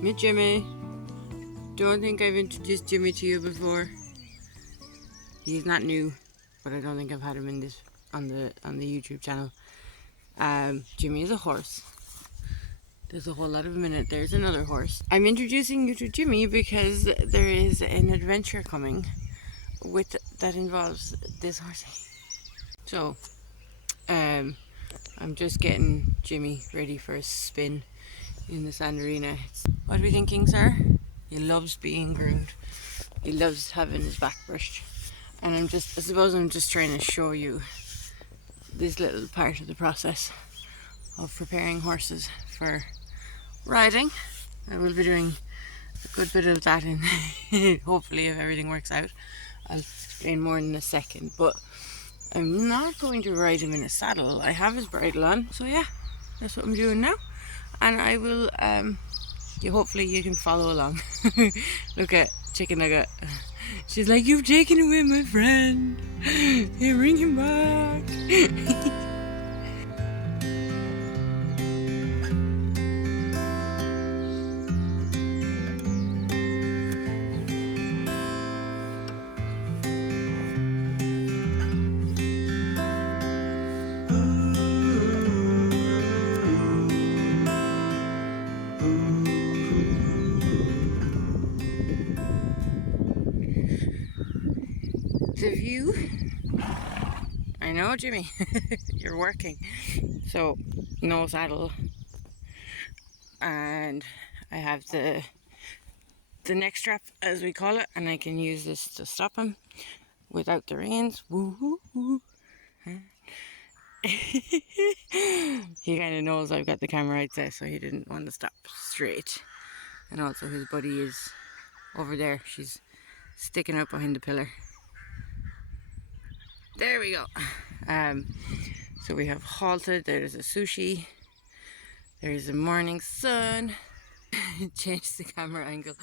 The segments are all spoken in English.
Meet Jimmy. Don't think I've introduced Jimmy to you before. He's not new, but I don't think I've had him in this on the YouTube channel. Jimmy is a horse. There's a whole lot of him in it. There's another horse. I'm introducing you to Jimmy because there is an adventure coming that involves this horse. So, I'm just getting Jimmy ready for a spin in the sand arena. What are we thinking, sir? He loves being groomed. He loves having his back brushed. And I suppose I'm just trying to show you this little part of the process of preparing horses for riding. I will be doing a good bit of that in hopefully, if everything works out. I'll explain more in a second, but I'm not going to ride him in a saddle. I have his bridle on, so yeah, that's what I'm doing now. And I will hopefully you can follow along. Look at Chicken Nugget. She's like, "You've taken away my friend. Hey, bring him back." The view. I know, Jimmy. You're working. So, no saddle. And I have the neck strap, as we call it, and I can use this to stop him without the reins. Woo-hoo-hoo. He kind of knows I've got the camera, I'd say, so he didn't want to stop straight. And also his buddy is over there. She's sticking out behind the pillar. There we go. So we have halted. There's a Sushi. There's a morning sun. Change the camera angle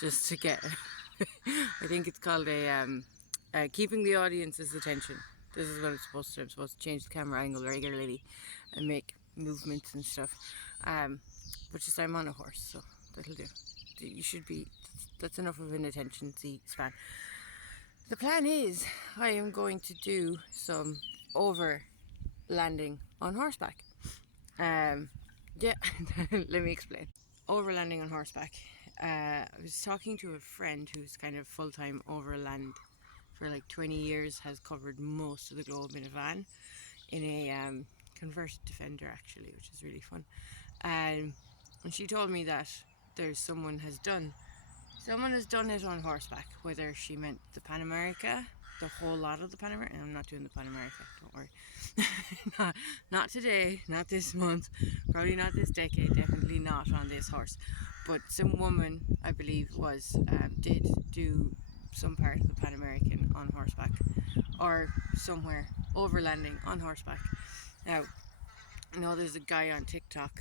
just to get I think it's called keeping the audience's attention. This is what it's supposed to do. I'm supposed to change the camera angle regularly and make movements and stuff. But just I'm on a horse, so that'll do. That's enough of an attention span. The plan is I am going to do some overlanding on horseback. Yeah, let me explain. Overlanding on horseback. I was talking to a friend who's kind of full-time overland for like 20 years, has covered most of the globe in a van, in a converted Defender actually, which is really fun. And she told me that someone has done it on horseback, whether she meant the Pan America, the whole lot of the Pan America. I'm not doing the Pan America, don't worry. not today, not this month, probably not this decade, definitely not on this horse. But some woman, I believe, did do some part of the Pan American on horseback, or somewhere overlanding on horseback. Now, I know there's a guy on TikTok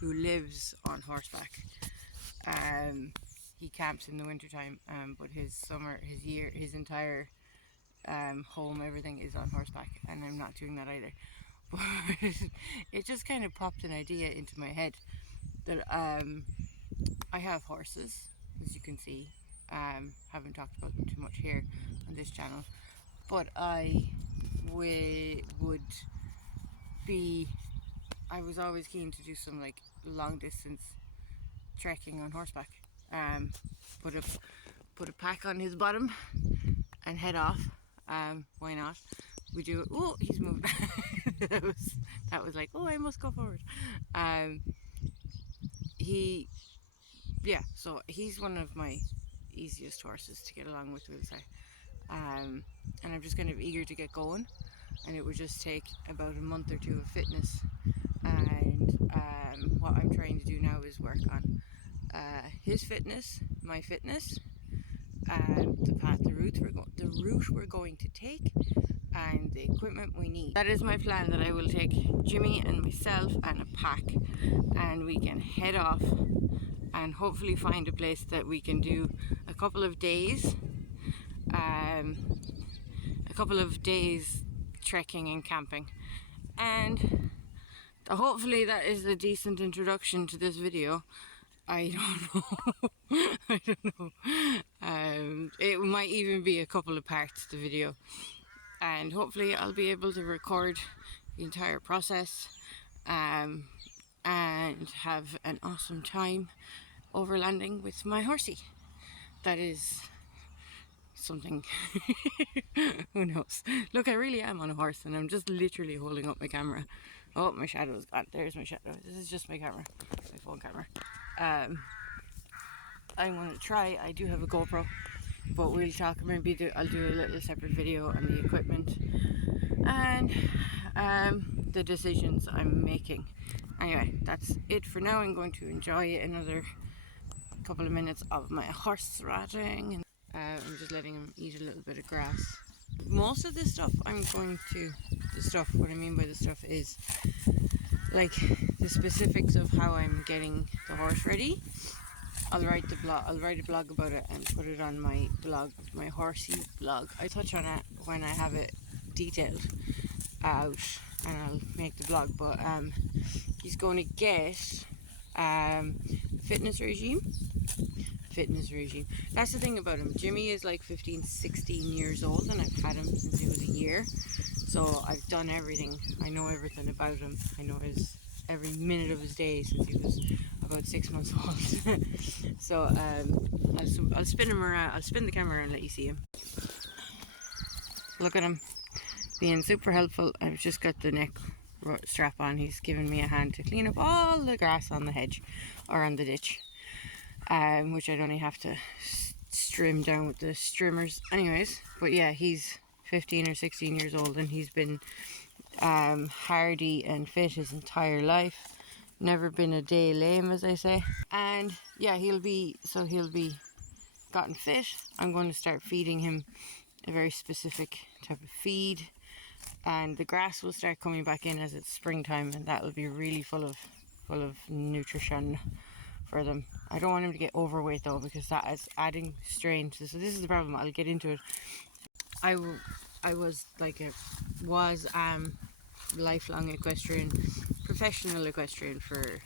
who lives on horseback. He camps in the wintertime, but his entire home, everything is on horseback, and I'm not doing that either. But it just kind of popped an idea into my head that I have horses, as you can see. Haven't talked about them too much here on this channel, but I was always keen to do some like long distance trekking on horseback. Put a pack on his bottom and head off. Why not? We do it. Oh, he's moved. that was like, oh, I must go forward. So he's one of my easiest horses to get along with, we'll say. And I'm just kind of eager to get going, and it would just take about a month or two of fitness. And what I'm trying to do now is work on his fitness, my fitness, the route we're going to take, and the equipment we need. That is my plan, that I will take Jimmy and myself and a pack, and we can head off and hopefully find a place that we can do a couple of days trekking and camping. And hopefully that is a decent introduction to this video. I don't know. I don't know. It might even be a couple of parts the video, and hopefully I'll be able to record the entire process and have an awesome time overlanding with my horsey. That is something. Who knows? Look, I really am on a horse and I'm just literally holding up my camera. Oh, my shadow's gone. There's my shadow. This is just my camera, my phone camera. I'm going to try. I do have a GoPro, but we'll talk. Maybe I'll do a little separate video on the equipment and the decisions I'm making. Anyway, that's it for now. I'm going to enjoy another couple of minutes of my horse riding, and I'm just letting him eat a little bit of grass. Most of this stuff what I mean by the stuff is like the specifics of how I'm getting the horse ready. I'll write a blog about it and put it on my blog, my horsey blog. I touch on it when I have it detailed out and I'll make the blog, but he's going to get fitness regime. That's the thing about him. Jimmy is like 15, 16 years old and I've had him since he was a year. So I've done everything. I know everything about him. I know every minute of his day since he was about 6 months old. So I'll spin him around. I'll spin the camera around and let you see him. Look at him, being super helpful. I've just got the neck strap on. He's given me a hand to clean up all the grass on the hedge or on the ditch, which I'd only have to trim down with the trimmers anyways. But yeah, he's 15 or 16 years old and he's been hardy and fit his entire life. Never been a day lame, as I say. And yeah, he'll be gotten fit. I'm going to start feeding him a very specific type of feed, and the grass will start coming back in as it's springtime, and that will be really full of nutrition for them. I don't want him to get overweight though, because that is adding strain. So this is the problem. I'll get into it. I was lifelong equestrian, professional equestrian for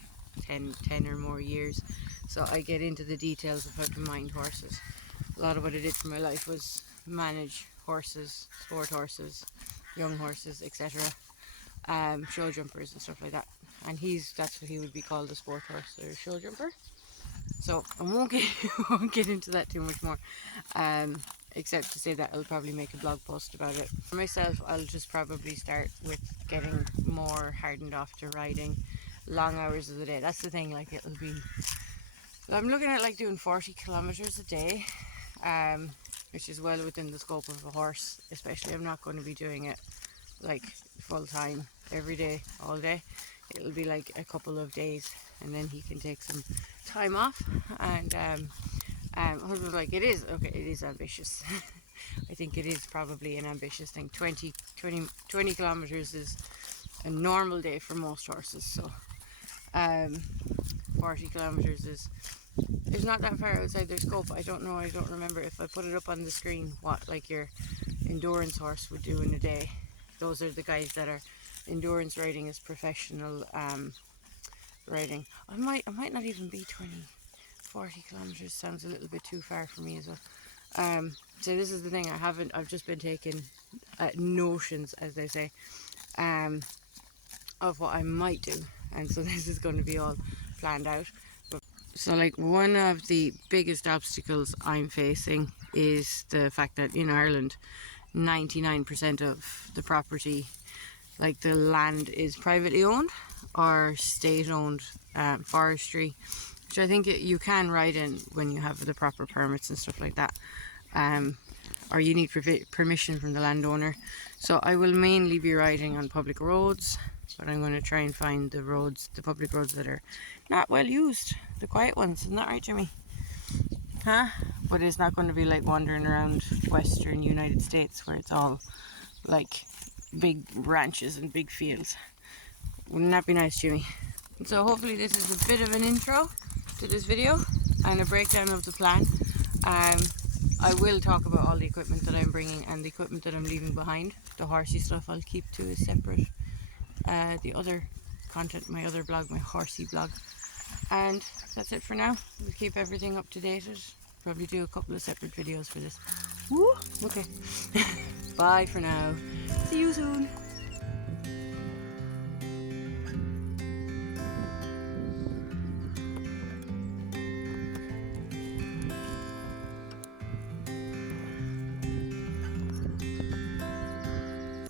10 or more years, so I get into the details of how to mind horses. A lot of what I did for my life was manage horses, sport horses, young horses, etc., show jumpers and stuff like that, and that's what he would be called, a sport horse or a show jumper. So I won't get into that too much more, except to say that I'll probably make a blog post about it. For myself, I'll just probably start with getting more hardened off to riding long hours of the day. That's the thing, like I'm looking at like doing 40 kilometers a day, which is well within the scope of a horse, especially I'm not going to be doing it like full time every day, all day. It'll be like a couple of days and then he can take some time off. And husband's like, it is ambitious. I think it is probably an ambitious thing. 20 kilometers is a normal day for most horses, so 40 kilometers is not that far outside their scope. I don't remember if I put it up on the screen what like your endurance horse would do in a day. Those are the guys that are endurance riding as professional riding. I might not even be 40 kilometers sounds a little bit too far for me as well. So this is the thing, I've just been taking notions, as they say, of what I might do, and so this is going to be all planned out. So like one of the biggest obstacles I'm facing is the fact that in Ireland 99% of the property, like the land, is privately owned or state owned forestry, which I think you can ride in when you have the proper permits and stuff like that, or you need permission from the landowner. So I will mainly be riding on public roads, but I'm going to try and find the public roads that are not well used, the quiet ones. Isn't that right, Jimmy? Huh? But it's not going to be like wandering around western United States where it's all like big ranches and big fields. Wouldn't that be nice, Jimmy? So hopefully this is a bit of an intro to this video and a breakdown of the plan. I will talk about all the equipment that I'm bringing and the equipment that I'm leaving behind. The horsey stuff I'll keep to a separate, the other content, my other blog, my horsey blog. And that's it for now. We'll keep everything up to date. Probably do a couple of separate videos for this. Woo! Okay. Bye for now. See you soon.